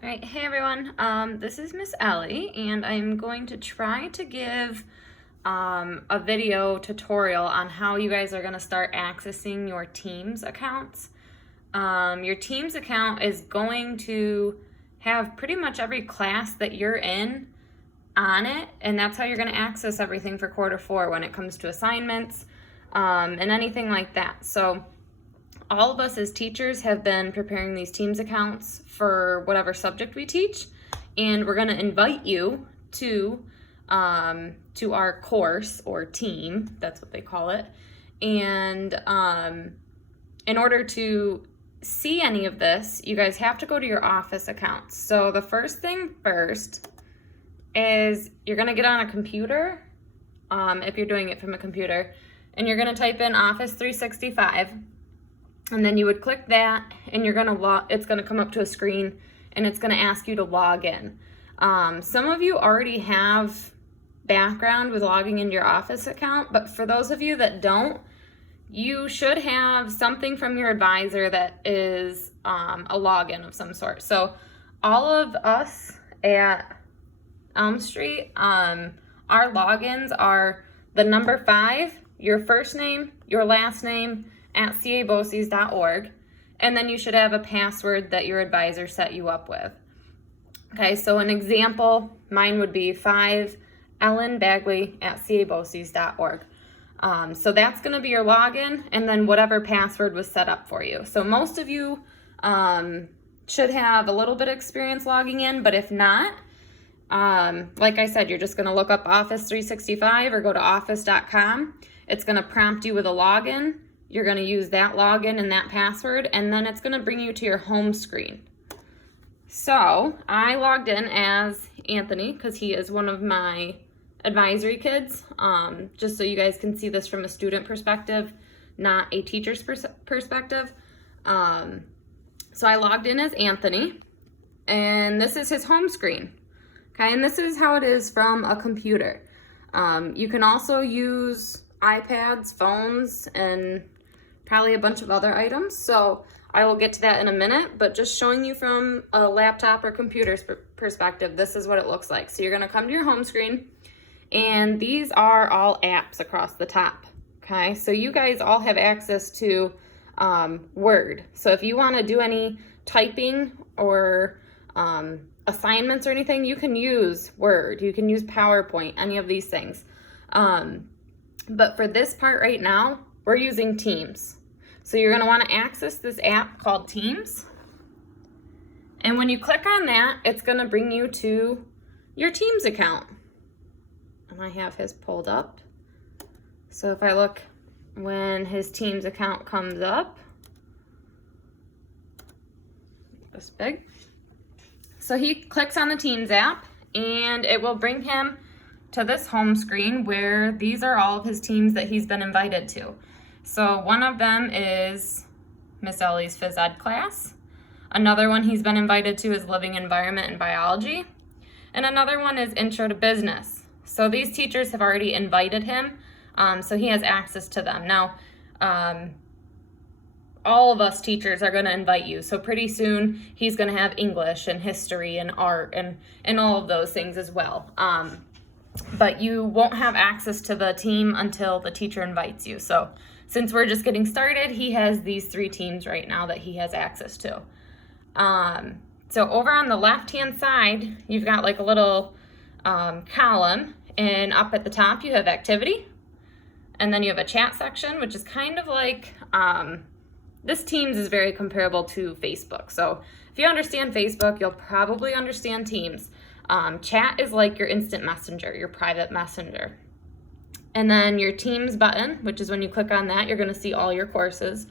All right, hey everyone. This is Miss Ellie, and I'm going to try to give a video tutorial on how you guys are going to start accessing your Teams accounts. Your Teams account is going to have pretty much every class that you're in on it, and that's how you're going to access everything for Q4 when it comes to assignments and anything like that. So all of us as teachers have been preparing these Teams accounts for whatever subject we teach, and we're going to invite you to our course or team, that's what they call it. And in order to see any of this, you guys have to go to your office accounts. So the first thing first is you're going to get on a computer, if you're doing it from a computer, and you're going to type in Office 365. And then you would click that, and you're gonna it's gonna come up to a screen, and it's gonna ask you to log in. Some of you already have background with logging into your Office account, but for those of you that don't, you should have something from your advisor that is a login of some sort. So all of us at Elm Street, our logins are the number 5, your first name, your last name, at caboses.org, and then you should have a password that your advisor set you up with. Okay, so an example, mine would be 5 Ellen Bagley at caboses.org. So that's going to be your login, and then whatever password was set up for you. So most of you should have a little bit of experience logging in, but if not, like I said, you're just going to look up Office 365 or go to office.com. It's going to prompt you with a login. You're going to use that login and that password, and then it's going to bring you to your home screen. So I logged in as Anthony because he is one of my advisory kids, just so you guys can see this from a student perspective, not a teacher's perspective. So I logged in as Anthony, and this is his home screen. Okay, and this is how it is from a computer. You can also use iPads, phones, and probably a bunch of other items. So I will get to that in a minute, but just showing you from a laptop or computer's perspective, this is what it looks like. So you're gonna come to your home screen, and these are all apps across the top, okay? So you guys all have access to Word. So if you wanna do any typing or assignments or anything, you can use Word, you can use PowerPoint, any of these things. But for this part right now, we're using Teams. So you're going to want to access this app called Teams. And when you click on that, it's going to bring you to your Teams account. And I have his pulled up. So if I look when his Teams account comes up, this big. So he clicks on the Teams app, and it will bring him to this home screen where these are all of his teams that he's been invited to. So one of them is Miss Ellie's Phys Ed class. Another one he's been invited to is Living Environment and Biology. And another one is Intro to Business. So these teachers have already invited him, so he has access to them. Now, all of us teachers are going to invite you. So pretty soon he's going to have English and history and art and all of those things as well. But you won't have access to the team until the teacher invites you. So since we're just getting started, he has these 3 teams right now that he has access to. So over on the left-hand side, you've got like a little column, and up at the top you have activity, and then you have a chat section, which is kind of like, this Teams is very comparable to Facebook. So if you understand Facebook, you'll probably understand Teams. Chat is like your instant messenger, your private messenger. And then your Teams button, which is when you click on that, you're going to see all your courses.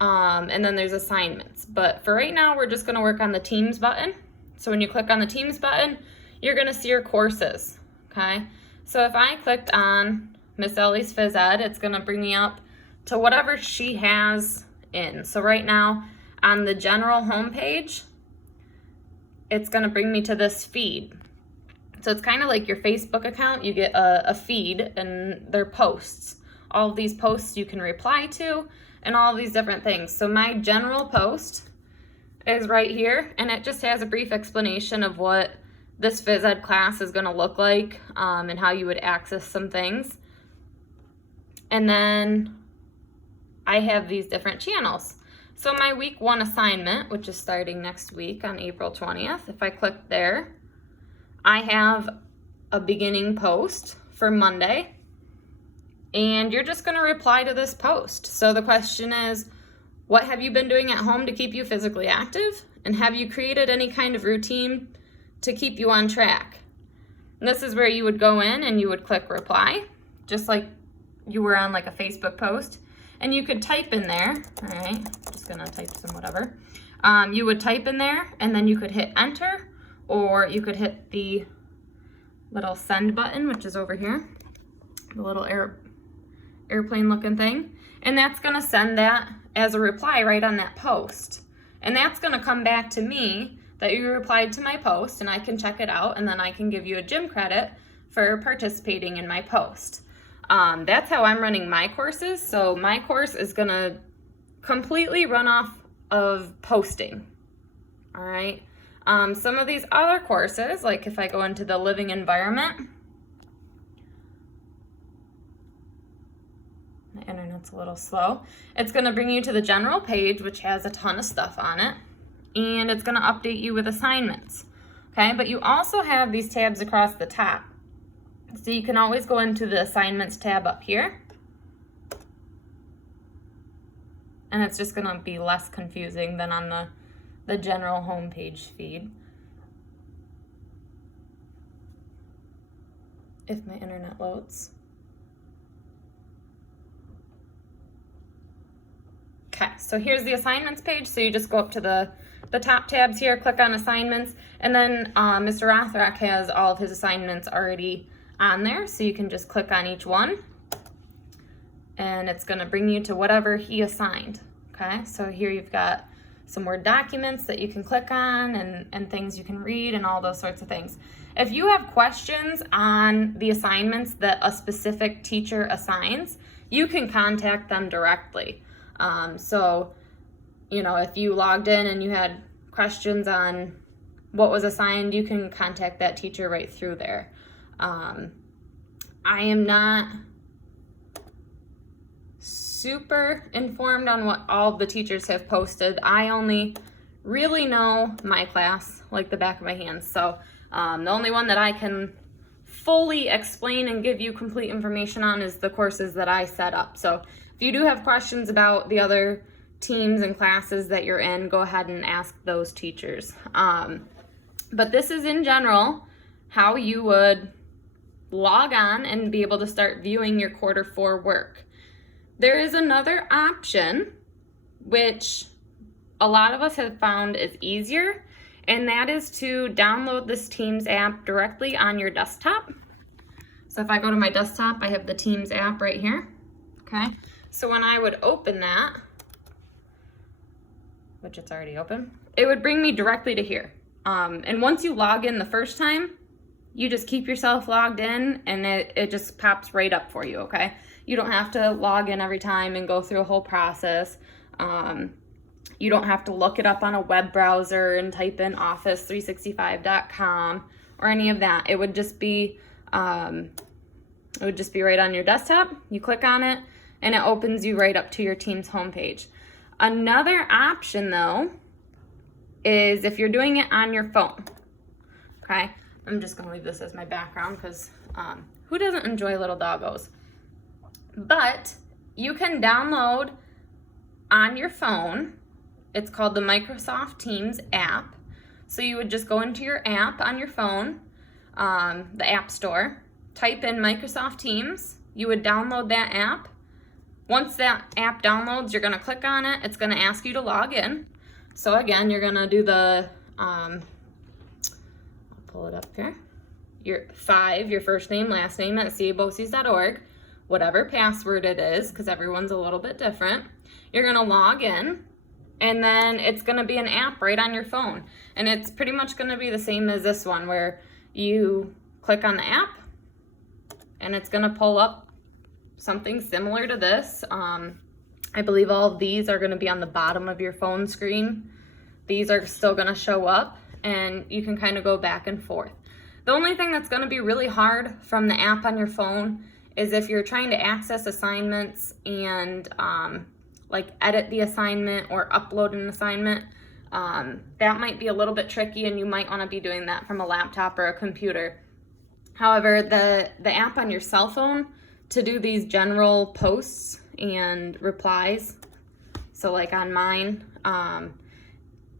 And then there's assignments. But for right now, we're just going to work on the Teams button. So when you click on the Teams button, you're going to see your courses. Okay. So if I clicked on Miss Ellie's Phys Ed, it's going to bring me up to whatever she has in. So right now on the general homepage, it's going to bring me to this feed. So it's kind of like your Facebook account. You get a feed, and they're posts. All of these posts you can reply to, and all of these different things. So my general post is right here, and it just has a brief explanation of what this phys ed class is going to look like, and how you would access some things. And then I have these different channels. So my week 1 assignment, which is starting next week on April 20th, if I click there, I have a beginning post for Monday, and you're just going to reply to this post. So the question is, what have you been doing at home to keep you physically active? And have you created any kind of routine to keep you on track? And this is where you would go in and you would click reply, just like you were on like a Facebook post. And you could type in there, all right, I'm just gonna type some whatever. You would type in there, and then you could hit enter, or you could hit the little send button, which is over here, the little airplane looking thing. And that's gonna send that as a reply right on that post. And that's gonna come back to me that you replied to my post, and I can check it out, and then I can give you a gym credit for participating in my post. That's how I'm running my courses. So my course is gonna completely run off of posting, all right? Some of these other courses, like if I go into the living environment, my internet's a little slow. It's gonna bring you to the general page, which has a ton of stuff on it, and it's gonna update you with assignments, okay? But you also have these tabs across the top. So you can always go into the assignments tab up here, and it's just gonna be less confusing than on the general homepage feed. If my internet loads. Okay, so here's the assignments page. So you just go up to the top tabs here, click on assignments, and then Mr. Rothrock has all of his assignments already on there. So you can just click on each one, and it's gonna bring you to whatever he assigned, okay? So here you've got some Word documents that you can click on, and things you can read, and all those sorts of things. If you have questions on the assignments that a specific teacher assigns, you can contact them directly. So, you know, if you logged in and you had questions on what was assigned, you can contact that teacher right through there. I am not super informed on what all the teachers have posted. I only really know my class like the back of my hand. So the only one that I can fully explain and give you complete information on is the courses that I set up. So if you do have questions about the other teams and classes that you're in, go ahead and ask those teachers. But this is in general how you would log on and be able to start viewing your quarter 4 work. There is another option which a lot of us have found is easier, and that is to download this Teams app directly on your desktop. So if I go to my desktop, I have the Teams app right here, okay? So when I would open that, which it's already open, it would bring me directly to here. And once you log in the first time, you just keep yourself logged in, and it just pops right up for you, okay? You don't have to log in every time and go through a whole process. You don't have to look it up on a web browser and type in office365.com or any of that. It would just be right on your desktop. You click on it, and it opens you right up to your Teams homepage. Another option, though, is if you're doing it on your phone, okay? I'm just gonna leave this as my background because who doesn't enjoy little doggos? But you can download on your phone. It's called the Microsoft Teams app. So you would just go into your app on your phone, the App Store, type in Microsoft Teams. You would download that app. Once that app downloads, you're gonna click on it. It's gonna ask you to log in. So again, you're gonna do the, I'll pull it up here. Your first name, last name at caboses.org, whatever password it is, because everyone's a little bit different. You're gonna log in, and then it's gonna be an app right on your phone. And it's pretty much gonna be the same as this one, where you click on the app, and it's gonna pull up something similar to this. I believe all of these are gonna be on the bottom of your phone screen. these are still going to show up, and you can kind of go back and forth. The only thing that's going to be really hard from the app on your phone is if you're trying to access assignments and like edit the assignment or upload an assignment. That might be a little bit tricky, and you might want to be doing that from a laptop or a computer. However, the app on your cell phone to do these general posts and replies, so like on mine,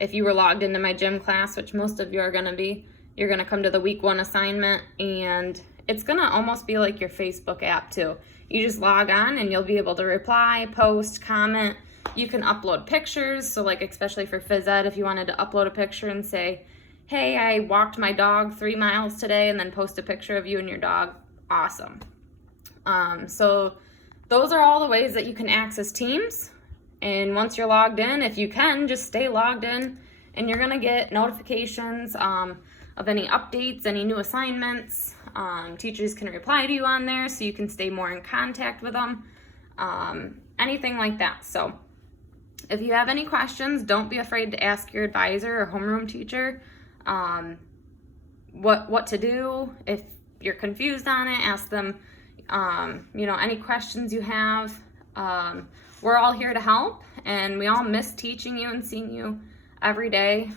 if you were logged into my gym class, which most of you are going to be, you're going to come to the week 1 assignment, and it's going to almost be like your Facebook app too. You just log on and you'll be able to reply, post, comment. You can upload pictures, so like especially for phys ed, if you wanted to upload a picture and say, hey, I walked my dog 3 miles today, and then post a picture of you and your dog, awesome. So those are all the ways that you can access Teams. And once you're logged in, if you can, just stay logged in, and you're going to get notifications of any updates, any new assignments. Teachers can reply to you on there so you can stay more in contact with them, anything like that. So if you have any questions, don't be afraid to ask your advisor or homeroom teacher what to do. If you're confused on it, ask them any questions you have. We're all here to help, and we all miss teaching you and seeing you every day.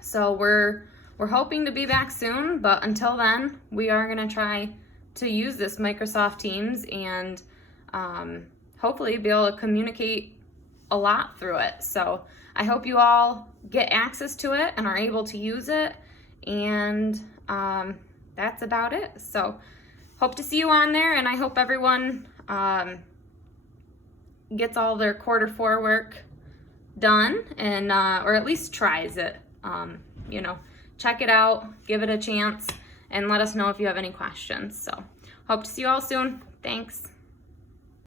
So we're hoping to be back soon, but until then, we are going to try to use this Microsoft Teams and hopefully be able to communicate a lot through it. So I hope you all get access to it and are able to use it, and that's about it. So hope to see you on there, and I hope everyone gets all their quarter 4 work done, and or at least tries it. Check it out, give it a chance, and let us know if you have any questions. So hope to see you all soon. Thanks.